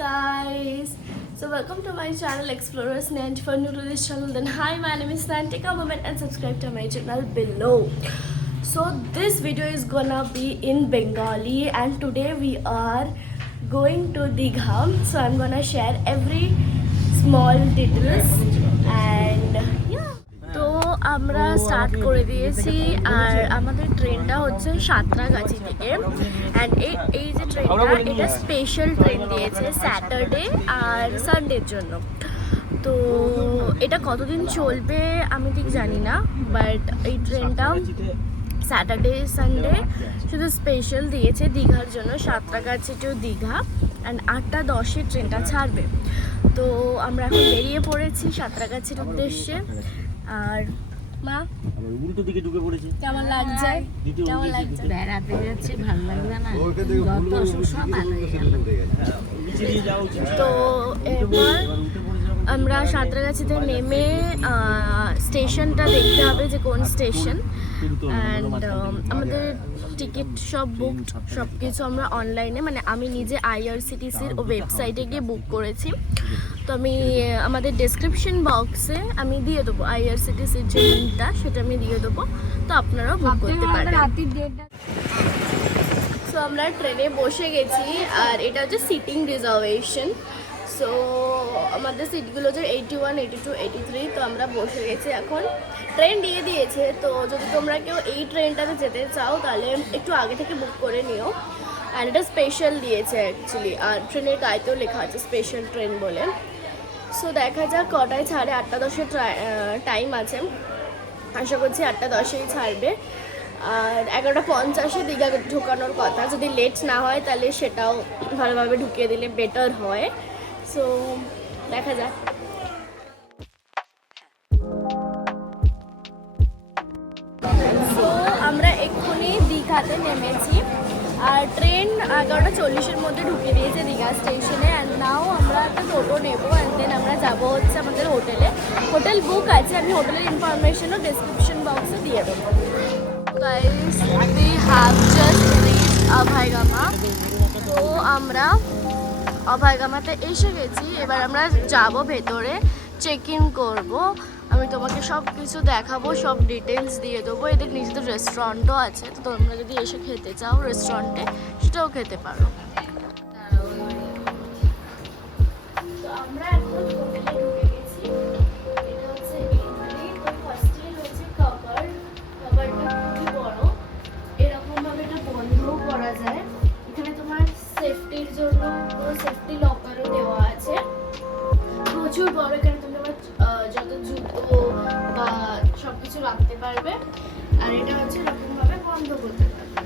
guys, so welcome to my channel Explorers, and if you're new to this channel then hi, my name is Nan. Take a moment and subscribe to my channel below. So this video is gonna be in Bengali and today we are going to Digha, so I'm gonna share every small details and yeah. তো আমরা start করে দিয়েছি আর আমাদের ট্রেনটা হচ্ছে সাঁতরাগাছি থেকে and এই যে ট্রেনটা এটা স্পেশাল ট্রেন দিয়েছে স্যাটারডে আর সানডের জন্য। তো এটা কতদিন চলবে আমি ঠিক জানি না, বাট এই ট্রেনটা স্যাটারডে সানডে শুধু স্পেশাল দিয়েছে দীঘার জন্য, সাঁতরাগাছি টু দীঘা অ্যান্ড 8:10 ট্রেনটা ছাড়বে। তো আমরা এখন বেরিয়ে পড়েছি সাঁতরাগাছির উদ্দেশ্যে। আর মা উল্টো দিকে ঢুকে পড়েছে, কেমন লাগছে? কেমন লাগছে? বেড়াতে যাচ্ছে, ভালো লাগবে না? সব ভালো হয়ে গেল। তো এবার আমরা সাঁতরাগাছিতে নেমে স্টেশনটা দেখতে হবে যে কোন স্টেশন, অ্যান্ড আমাদের টিকিট সব বুকড, সব কিছু আমরা অনলাইনে মানে আমি নিজে আইআরসিটিসির ওয়েবসাইটে গিয়ে বুক করেছি। তো আমি আমাদের ডেসক্রিপশন বক্সে আমি দিয়ে দেবো আইআরসিটিসির যে লিঙ্কটা, সেটা আমি দিয়ে দেবো, তো আপনারাও বুক করতে পারেন। সো আমরা ট্রেনে বসে গেছি আর এটা হচ্ছে সিটিং রিজার্ভেশন। সো আমাদের সিটগুলো হচ্ছে 81, 82, 83। তো আমরা বসে গেছি, এখন ট্রেন দিয়ে দিয়েছে। তো যদি তোমরা কেউ এই ট্রেনটাতে যেতে চাও তাহলে একটু আগে থেকে বুক করে নিও, আর এটা স্পেশাল দিয়েছে অ্যাকচুয়ালি, আর ট্রেনের গায়েতেও লেখা আছে স্পেশাল ট্রেন বলে। সো দেখা যাক কটায় ছাড়ে, 8:10 টাইম আছে, আশা করছি 8:10 ছাড়বে। আর 11:50 দীঘা ঢোকানোর কথা, যদি লেট না হয় তাহলে সেটাও ভালোভাবে ঢুকিয়ে দিলে বেটার হয়। সো দেখা যাক। সো আমরা এক্ষুনি দীঘাতে নেমেছি আর ট্রেন 11:40 মধ্যে ঢুকে দিয়েছে দীঘা স্টেশনে। অ্যান্ড নাও আমরা একটা টোটো নেবো অ্যান্ড দেন আমরা যাবো হচ্ছে আমাদের হোটেলে। হোটেল বুক আছে, আমি হোটেলের ইনফরমেশনও ডেসক্রিপশন বক্সে দিয়ে দেবো। Guys, we have just reached অভয়গামা। তো আমরা অভয়গামাতে এসে গেছি, এবার আমরা যাব ভেতরে, চেক ইন করবো। আমি তোমাকে সব কিছু দেখাবো, সব ডিটেলস দিয়ে দেবো। এদের নিজেদের রেস্টুরেন্টও আছে, তো তোমরা যদি এসে খেতে চাও রেস্টুরেন্টে সেটাও খেতে পারো। তো আমরা এখন হোটেলে ঢুকে গেছি। এটা হচ্ছে এন্ট্রি। তো ফার্স্টে রয়েছে কভার, কভারটা খুবই বড়, এরকমভাবে এটা বন্ধও করা যায়। এখানে তোমার সেফটির জন্য সেফটি লকারও দেওয়া আছে, প্রচুর বড়। এখানে তুমি তোমার যত জুতো বা সব কিছু রাখতে পারবে, আর এটা হচ্ছে এরকমভাবে বন্ধ করতে পারবে।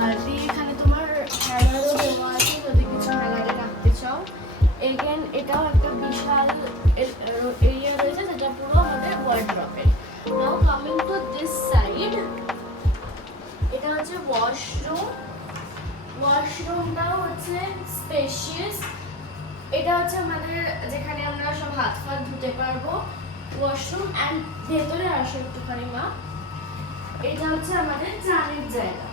আর দিয়ে এখানে তোমার হ্যাঙ্গারও দেওয়া আছে যদি কিছু হ্যাঙ্গারে রাখতে চাও। এগেন এটাও একটা বিশাল এরিয়া রয়েছে যেটা পুরো আমাদের ওয়ার্ড্রপের। Now coming to this side, এটা হচ্ছে ওয়াশরুম। ওয়াশরুমটাও হচ্ছে স্পেশিয়াস। এটা হচ্ছে আমাদের যেখানে আমরা সব হাত ফাত ধুতে পারবো ওয়াশরুম। অ্যান্ড ভেতরে আসো একটুখানি মা, এটা হচ্ছে আমাদের চানের জায়গা।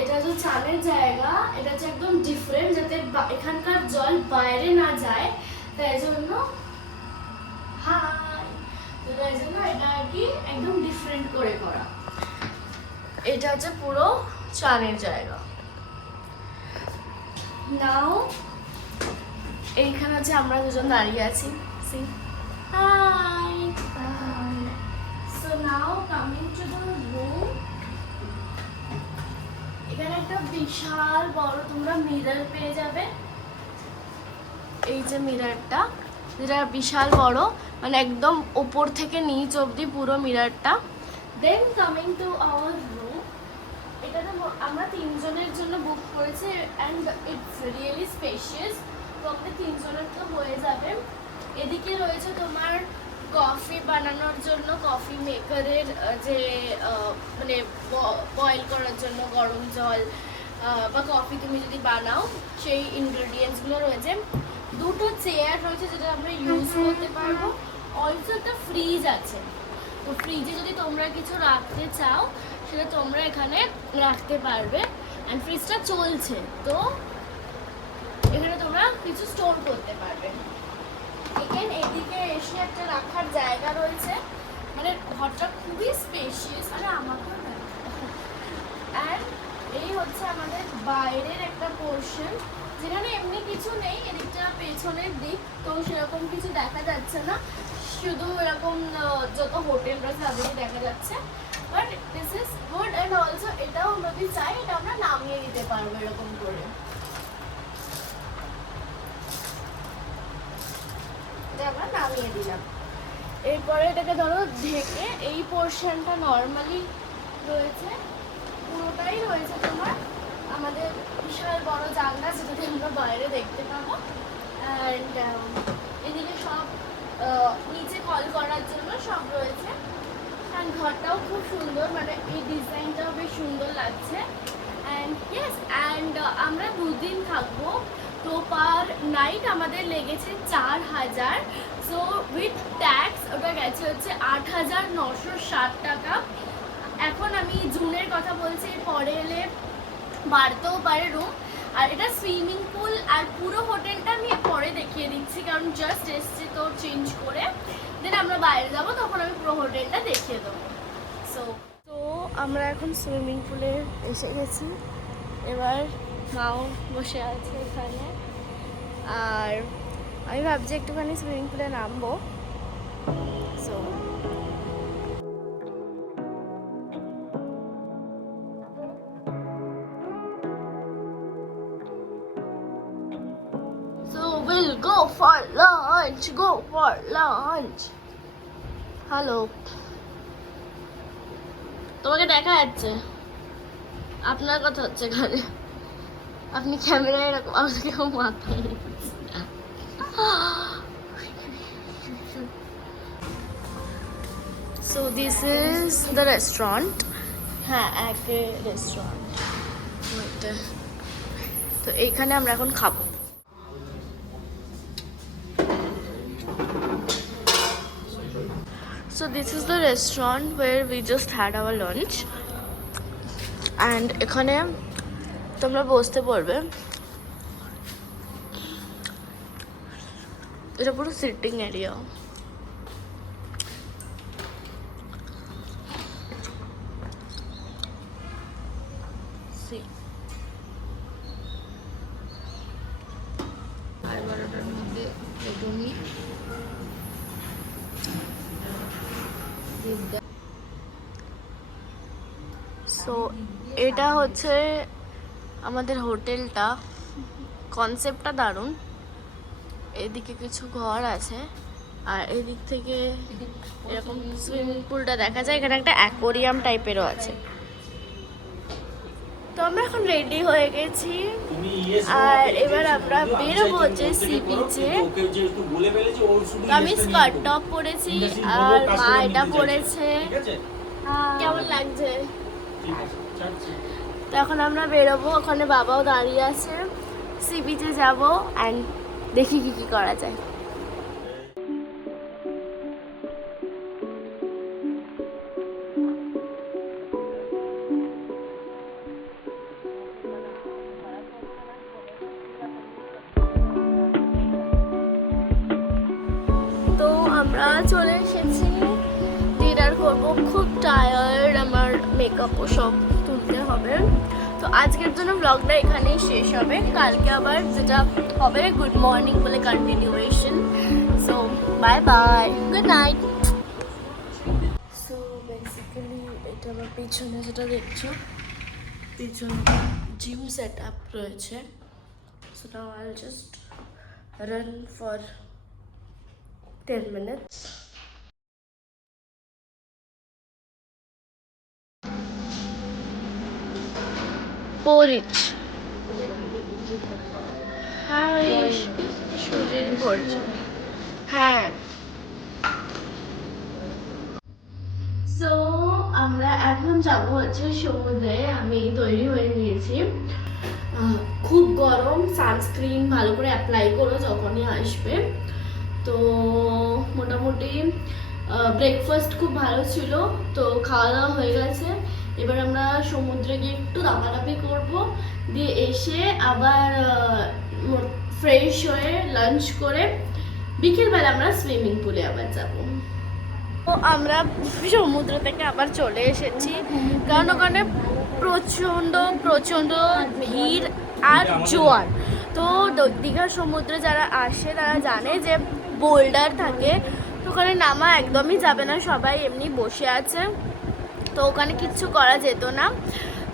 এটা হচ্ছে চানের জায়গা, এটা হচ্ছে একদম ডিফারেন্ট, যাতে এখানকার জল বাইরে না যায়, তাই জন্য তাই জন্য এটা আর কি একদম ডিফারেন্ট করে করা। এটা হচ্ছে পুরো চানের জায়গা। নাও এইখানে হচ্ছে আমরা দুজন দাঁড়িয়ে আছি। See hi hi. So now coming to the room. এখানে একটা বিশাল বড় তোমরা মিরর পেয়ে যাবে। এই যে মিররটা, যেটা বিশাল বড়, মানে একদম উপর থেকে নিচ অবধি পুরো মিররটা। দেন কামিং টু আওয়ার রুম, এটা তো আমরা 3 জনের জন্য বুক করেছি অ্যান্ড ইটস রিয়েলি স্পেশিয়াস। তো আমাদের 3 জনের তো হয়ে যাবে। এদিকে রয়েছে তোমার কফি বানানোর জন্য কফি মেকারের যে মানে বয়েল করার জন্য গরম জল বা কফি তুমি যদি বানাও সেই ইনগ্রেডিয়েন্টসগুলো রয়েছে। 2টো চেয়ার রয়েছে যেটা আমরা ইউজ করতে পারবো। অলসো একটা ফ্রিজ আছে, তো ফ্রিজে যদি তোমরা কিছু রাখতে চাও সেটা তোমরা এখানে রাখতে পারবে। অ্যান্ড ফ্রিজটা চলছে, তো এখানে তোমরা কিছু স্টোর করতে পারবে। এখানে এদিকে এসে একটা রাখার জায়গা রয়েছে, মানে ঘরটা খুবই স্পেশিয়াস। আরে আমাকে অ্যান্ড এই হচ্ছে আমাদের বাইরের একটা পোর্শন, যেখানে এমনি কিছু নেই। এদিকটা পেছনের দিক, তো সেরকম কিছু দেখা যাচ্ছে না, শুধু এরকম যত হোটেল রয়েছে তাদেরই দেখা যাচ্ছে। But this is good. And also এটাও আমরা যদি চাই, এটা আমরা নামিয়ে দিতে পারবো এরকম করে। এটা আমরা নামিয়ে দিলাম। এরপরে এটাকে ধরো ঢেকে, এই পোর্শনটা নর্মালি রয়েছে, পুরোটাই রয়েছে তোমার আমাদের বিশাল বড় জানলা, যেটাতে আমরা বাইরে দেখতে পাবো। অ্যান্ড এদিকে সব নিচে কল করার জন্য সব রয়েছে। অ্যান্ড ঘরটাও খুব সুন্দর, মানে এই ডিজাইনটাও বেশ সুন্দর লাগছে। অ্যান্ড ইয়েস, অ্যান্ড আমরা 2 দিন থাকবো, তো পার নাইট আমাদের লেগেছে 4000। সো উইথ ট্যাক্স ওটা গেছে হচ্ছে 8960 টাকা। এখন আমি জুনের কথা বলছি, পরে এলে বাড়তেও পারে রুম। আর এটা সুইমিং পুল আর পুরো হোটেলটা আমি পরে দেখিয়ে দিচ্ছি, কারণ জাস্ট এসছি তো চেঞ্জ করে, দেন আমরা বাইরে যাবো, তখন আমি পুরো হোটেলটা দেখিয়ে দেবো। তো আমরা এখন সুইমিং পুলে এসে গেছি। এবার মাও বসে আছে এখানে, আর আমি ভাবছি একটুখানি সুইমিং পুলে নামবো। So we'll go for lunch. Hello, তোমাকে দেখা যাচ্ছে, আপনার কথা হচ্ছে এখানে। আপনি ক্যামেরায় এরকম আমাকে মাথায়। So this is the restaurant. হ্যাঁ, এক রেস্টুরেন্ট। তো এইখানে আমরা এখন খাবো। So this is the restaurant where we just had our lunch. And এখানে তোমরা বসতে পারবে। এটা পুরো সিটিং এরিয়া। সো এটা হচ্ছে আমাদের হোটেলটা। কনসেপ্টটা দারুণ। এদিকে কিছু ঘর আছে, আর এদিক থেকে এরকম সুইমিং পুলটা দেখা যায়। এখানে একটা অ্যাকোরিয়াম টাইপেরও আছে। তো আমরা এখন রেডি হয়ে গেছি, আর এবার আমরা বেরোবো হচ্ছে সি বিচে। আমি স্কার্ট টপ পরেছি, আর মা এটা পরেছে। কেমন লাগছে? তো এখন আমরা বেরোবো, ওখানে বাবাও দাঁড়িয়ে আছে। সি বিচে যাবো, অ্যান্ড দেখি কি করা যায়। তো আমরা চলে এসেছি, ডিনার করবো। খুব টায়ার্ড, আমার মেকআপও সব তুলতে হবে। তো আজকের জন্য ব্লগটা এখানেই শেষ হবে। কালকে আবার যেটা হবে গুড মর্নিং বলে continuation. So bye bye, good night. So basically এটা আমার পিছনে যেটা দেখছো, পিছনে জিম সেট আপ রয়েছে। So now I will just run for 10 minutes. Porridge. Hi, শরীর ভরছে। হ্যাঁ, সো আমরা এখন যাবো হচ্ছে সমুদ্রে। আমি তৈরি হয়ে নিয়েছি। খুব গরম, সানস্ক্রিন ভালো করে অ্যাপ্লাই করো যখনই আসবে। তো মোটামুটি ব্রেকফাস্ট খুব ভালো ছিল, তো খাওয়া দাওয়া হয়ে গেছে। এবার আমরা সমুদ্রে গিয়ে একটু দাপাদাপি করব, দিয়ে এসে আবার ফ্রেশ হয়ে লাঞ্চ করে বিকেলবেলা আমরা সুইমিং পুলে আবার যাব। তো আমরা সমুদ্র থেকে আবার চলে এসেছি, কারণ ওখানে প্রচণ্ড প্রচণ্ড ভিড় আর জোয়ার। তো দীঘার সমুদ্রে যারা আসে তারা জানে যে বোল্ডার থাকে, তো ওখানে নামা একদমই যাবে না, সবাই এমনি বসে আছে, তো ওখানে কিচ্ছু করা যেত না।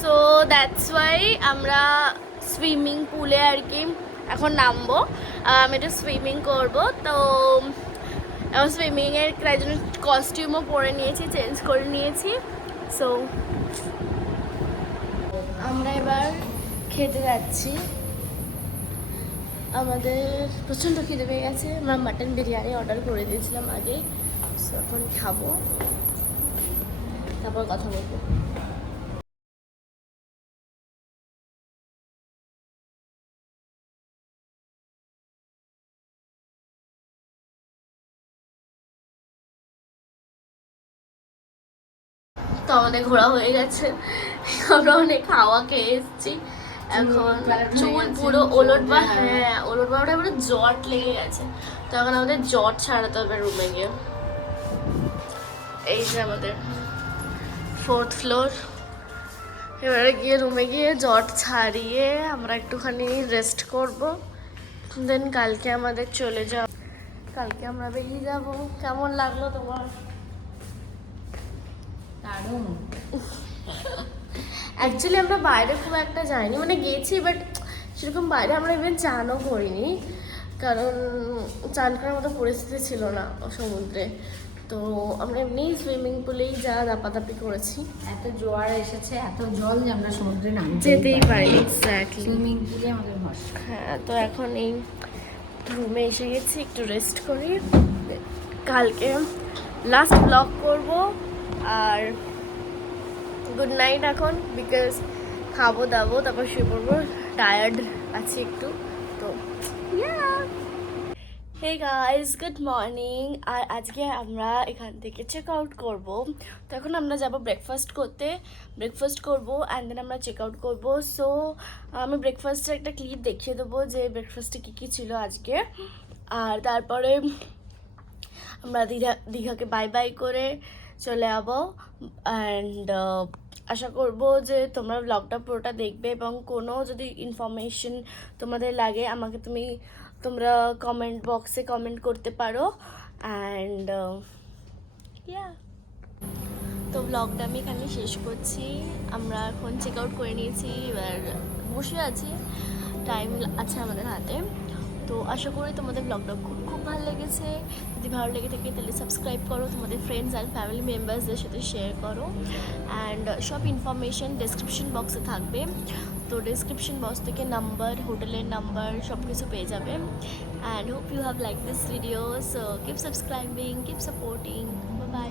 সো দ্যাটস ওয়াই আমরা সুইমিং পুলে আর কি এখন নামবো। আমি একটু সুইমিং করবো, তো সুইমিংয়ের তাই জন্য কস্টিউমও পরে নিয়েছি, চেঞ্জ করে নিয়েছি। সো আমরা এবার খেতে যাচ্ছি, আমাদের প্রচণ্ড খিদে পেয়ে গেছে, আমরা মাটন বিরিয়ানি অর্ডার করে দিয়েছিলাম আগে। সো এখন খাবো, তারপর কথা বলবো। তো আমাদের ঘোরা হয়ে গেছে, আমরা অনেক খাওয়া খেয়ে এসেছি, এখন চুল পুরো ওলট বা ওলট বাড়াটা পুরো জট লেগে গেছে, তো এখন আমাদের জট ছাড়াতে হবে রুমে গিয়ে। এই যে আমাদের 4th ফ্লোর, এবারে গিয়ে রুমে গিয়ে জট ছাড়িয়ে আমরা একটুখানি রেস্ট করব, দেন কালকে আমাদের চলে যাব, কালকে আমরা বেরিয়ে যাব। কেমন লাগলো তোমার? দারুণ। অ্যাকচুয়ালি আমরা বাইরে খুব একটা যাইনি, মানে গেছি বাট সেরকম বাইরে আমরা ইভেন চানও করিনি, কারণ চান করার মতো পরিস্থিতি ছিল না সমুদ্রে। তো আমরা এমনি সুইমিং পুলেই যা দাপাদাপি করেছি। এত জোয়ার এসেছে, এত জল যে আমরা সমুদ্রে নামতে যেতেই পারি, এক্স্যাক্টলি। সুইমিং পুলে আমাদের ভরসা। হ্যাঁ, তো এখন এই রুমে এসে গেছি, একটু রেস্ট করি, কালকে লাস্ট ব্লগ করব। আর গুড নাইট এখন, বিকজ খাবো দাবো তারপর শুয়ে পড়বো, টায়ার্ড আছি একটু। তো হে গাইজ, গুড মর্নিং। আর আজকে আমরা এখান থেকে চেক আউট করবো, তো এখন আমরা যাবো ব্রেকফাস্ট করতে, ব্রেকফাস্ট করবো অ্যান্ড দেন আমরা চেক আউট করবো। সো আমি ব্রেকফাস্টের একটা ক্লিপ দেখিয়ে দেবো যে ব্রেকফাস্টে কী কী ছিল আজকে, আর তারপরে আমরা দীঘাকে বাই বাই করে চলে যাবো। অ্যান্ড আশা করবো যে তোমরা ব্লগটা পুরোটা দেখবে, এবং কোনো যদি ইনফরমেশন তোমাদের লাগে আমাকে তোমরা কমেন্ট বক্সে কমেন্ট করতে পারো। অ্যান্ড তো ব্লগটা আমি এখানে শেষ করছি, আমরা এখন চেক আউট করে নিয়েছি, এবার বসে আছি, টাইম আছে আমাদের হাতে। তো আশা করি তোমাদের ব্লগটা খুব খুব ভালো লেগেছে, যদি ভালো লেগে থাকে তাহলে সাবস্ক্রাইব করো, তোমাদের ফ্রেন্ডস অ্যান্ড ফ্যামিলি মেম্বার্সদের সাথে শেয়ার করো। অ্যান্ড সব ইনফরমেশন ডেসক্রিপশন বক্সে থাকবে, তো ডেসক্রিপশন বক্স থেকে নাম্বার, হোটেলের নাম্বার সব কিছু পেয়ে যাবে। And hope you have like this video, so keep subscribing, keep supporting, bye by.